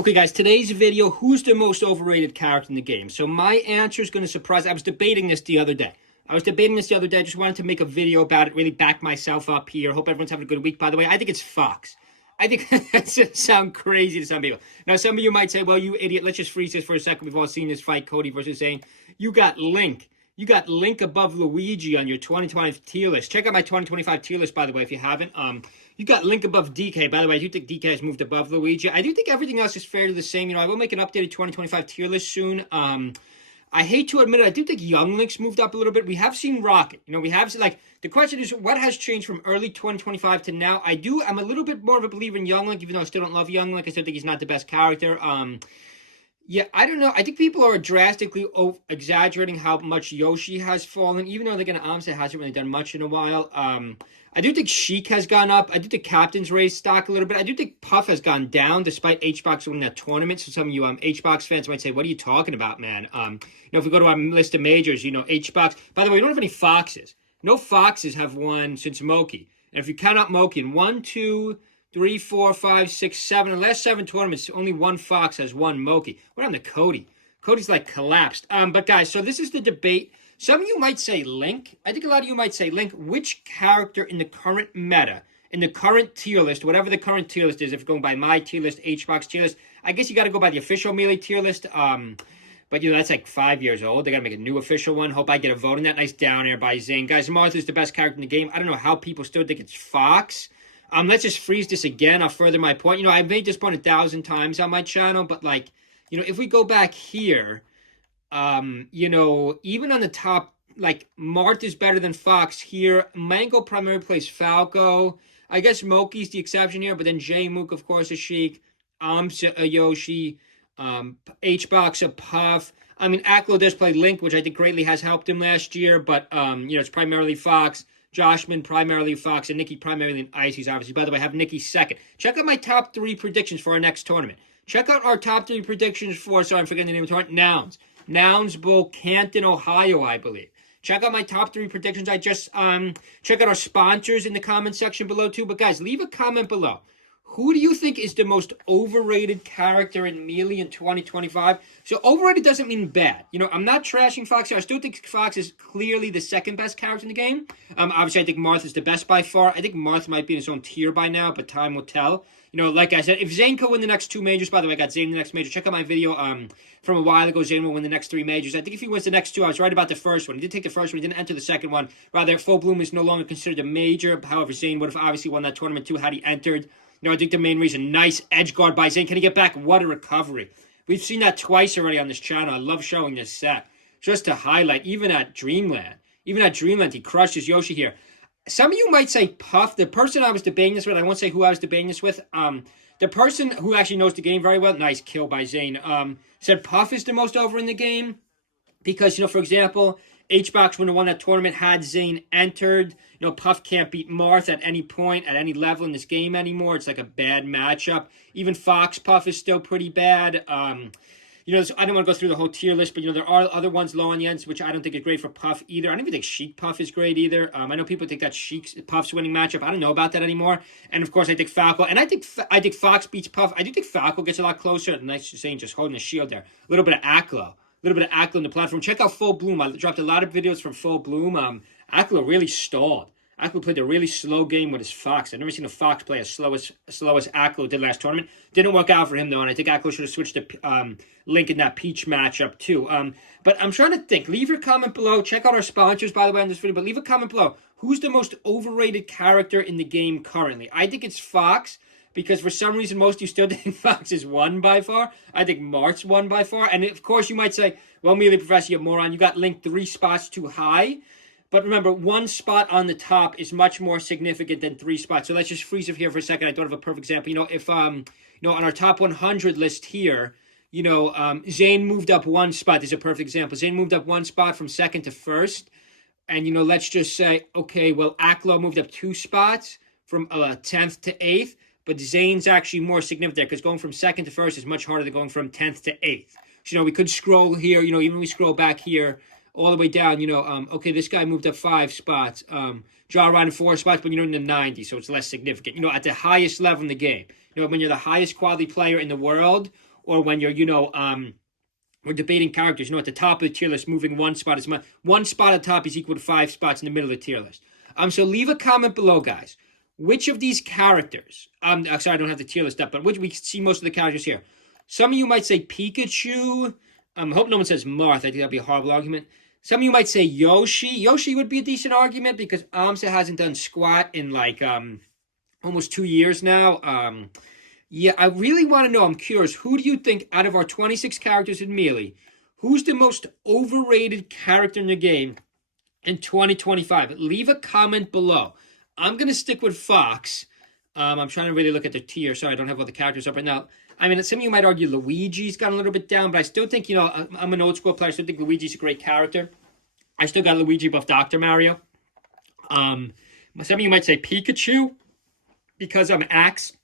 Okay, guys, today's video, who's the most overrated character in the game? So my answer is going to surprise. I was debating this the other day. Just wanted to make a video about it, really back myself up here. Hope everyone's having a good week, by the way. I think it's Fox. I think that's going to sound crazy to some people. Now, some of you might say, well, you idiot, let's just freeze this for a second. We've all seen this fight, Cody versus Zane. You got Link. You got Link above Luigi on your 2020 tier list. Check out my 2025 tier list, by the way, if you haven't. You got Link above DK. By the way, I do think DK has moved above Luigi. I do think everything else is fairly the same. I will make an updated 2025 tier list soon. I hate to admit it, I do think Young Link's moved up a little bit. We have seen Rocket. We have, the question is, what has changed from early 2025 to now? I'm a little bit more of a believer in Young Link, even though I still don't love Young Link. I still think he's not the best character. Yeah, I don't know. I think people are drastically exaggerating how much Yoshi has fallen, even though, again, Amsa hasn't really done much in a while. I do think Sheik has gone up. I do think Captain's raised stock a little bit. I do think Puff has gone down, despite HBox winning that tournament. So some of you HBox fans might say, what are you talking about, man? If we go to our list of majors, HBox. By the way, we don't have any Foxes. No Foxes have won since Moki. And if you count out Moki, in 1, 2, 3, 4, 5, 6, 7. In the last 7 tournaments, only one Fox has won Moki. What happened to Cody? Cody's collapsed. But guys, so this is the debate. Some of you might say Link. I think a lot of you might say Link. Which character in the current meta, in the current tier list, whatever the current tier list is, if you're going by my tier list, HBox tier list, I guess you got to go by the official Melee tier list. But that's 5 years old. They got to make a new official one. Hope I get a vote in that. Nice down air by Zane. Guys, Marth is the best character in the game. I don't know how people still think it's Fox. Let's just freeze this again. I'll further my point. I've made this point 1,000 times on my channel, but if we go back here, even on the top, Marth is better than Fox here. Mango primarily plays Falco. I guess Moki's the exception here, but then J-Mook, of course, is Sheik. Amsa, a Yoshi. HBox, a Puff. Aklo does play Link, which I think greatly has helped him last year, but, it's primarily Fox. Joshman, primarily Fox, and Nikki, primarily in Ices, obviously. By the way, I have Nikki second. Check out my top 3 predictions for our next tournament. Check out our top 3 predictions for, sorry, I'm forgetting the name of the tournament, Nouns. Nouns Bowl, Canton, Ohio, I believe. Check out my top 3 predictions. I just, check out our sponsors in the comment section below, too. But, guys, leave a comment below. Who do you think is the most overrated character in Melee in 2025? So overrated doesn't mean bad. I'm not trashing Fox here. I still think Fox is clearly the second best character in the game. Obviously, I think Marth is the best by far. I think Marth might be in his own tier by now, but time will tell. Like I said, if Zane could win the next 2 majors, by the way, I got Zane in the next major. Check out my video from a while ago. Zane will win the next 3 majors. I think if he wins the next 2, I was right about the first one. He did take the first one. He didn't enter the second one. Rather, Full Bloom is no longer considered a major. However, Zane would have obviously won that tournament too had he entered. I think the main reason, nice edge guard by Zane. Can he get back? What a recovery. We've seen that twice already on this channel. I love showing this set. Just to highlight, even at Dreamland, he crushes Yoshi here. Some of you might say Puff. The person I was debating this with, I won't say who I was debating this with. The person who actually knows the game very well, nice kill by Zane, said Puff is the most over in the game. Because, for example, HBox, when they won that tournament, had Zane entered. Puff can't beat Marth at any point, at any level in this game anymore. It's a bad matchup. Even Fox Puff is still pretty bad. So I don't want to go through the whole tier list, but, there are other ones low on the ends, which I don't think is great for Puff either. I don't even think Sheik Puff is great either. I know people think that Sheik Puff's winning matchup. I don't know about that anymore. And, of course, I think Falco. And I think Fox beats Puff. I do think Falco gets a lot closer. Nice Zane just holding the shield there. A little bit of Aklo. On the platform. Check out Full Bloom. I dropped a lot of videos from Full Bloom. Aklo really stalled. Aklo played a really slow game with his Fox. I've never seen a Fox play as slow as Aklo did last tournament. Didn't work out for him, though, and I think Aklo should have switched to Link in that Peach matchup, too. But I'm trying to think. Leave your comment below. Check out our sponsors, by the way, on this video. But leave a comment below. Who's the most overrated character in the game currently? I think it's Fox. Because for some reason, most of you still think Fox is won by far. I think Marth's won by far. And of course, you might say, well, Melee Professor, you moron. You got Link 3 spots too high. But remember, 1 spot on the top is much more significant than 3 spots. So let's just freeze it here for a second. I don't have a perfect example. If, on our top 100 list here, Zane moved up 1 spot. This is a perfect example. Zane moved up 1 spot from 2nd to 1st. And, let's just say, okay, well, Aklo moved up 2 spots from 10th to 8th. But Zane's actually more significant there because going from 2nd to 1st is much harder than going from 10th to 8th. So, we could scroll here, even we scroll back here all the way down, okay, this guy moved up 5 spots. Jaw in 4 spots, but, in the 90s, so it's less significant. At the highest level in the game, when you're the highest quality player in the world, or when you're, we're debating characters. At the top of the tier list, moving one spot is one spot at the top is equal to 5 spots in the middle of the tier list. So leave a comment below, guys. Which of these characters? Sorry, I don't have the tier list up, but which we see most of the characters here. Some of you might say Pikachu. I hope no one says Marth. I think that'd be a horrible argument. Some of you might say Yoshi. Yoshi would be a decent argument because Amsa hasn't done squat in like almost 2 years now. Yeah, I really want to know. I'm curious. Who do you think out of our 26 characters in Melee, who's the most overrated character in the game in 2025? Leave a comment below. I'm going to stick with Fox. I'm trying to really look at the tier. Sorry, I don't have all the characters up right now. I mean, some of you might argue Luigi's got a little bit down, but I still think, I'm an old school player. I still think Luigi's a great character. I still got Luigi above Dr. Mario. Some of you might say Pikachu because Axe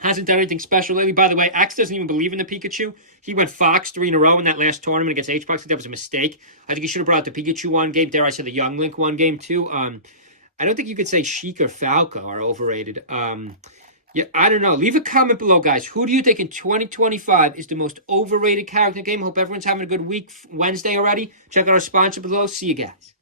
hasn't done anything special lately. By the way, Axe doesn't even believe in the Pikachu. He went Fox 3 in a row in that last tournament against HBox. That was a mistake. I think he should have brought the Pikachu one game. Dare I say the Young Link one game too. I don't think you could say Sheik or Falco are overrated. Yeah, I don't know. Leave a comment below, guys. Who do you think in 2025 is the most overrated character in the game? Hope everyone's having a good week. Wednesday already. Check out our sponsor below. See you guys.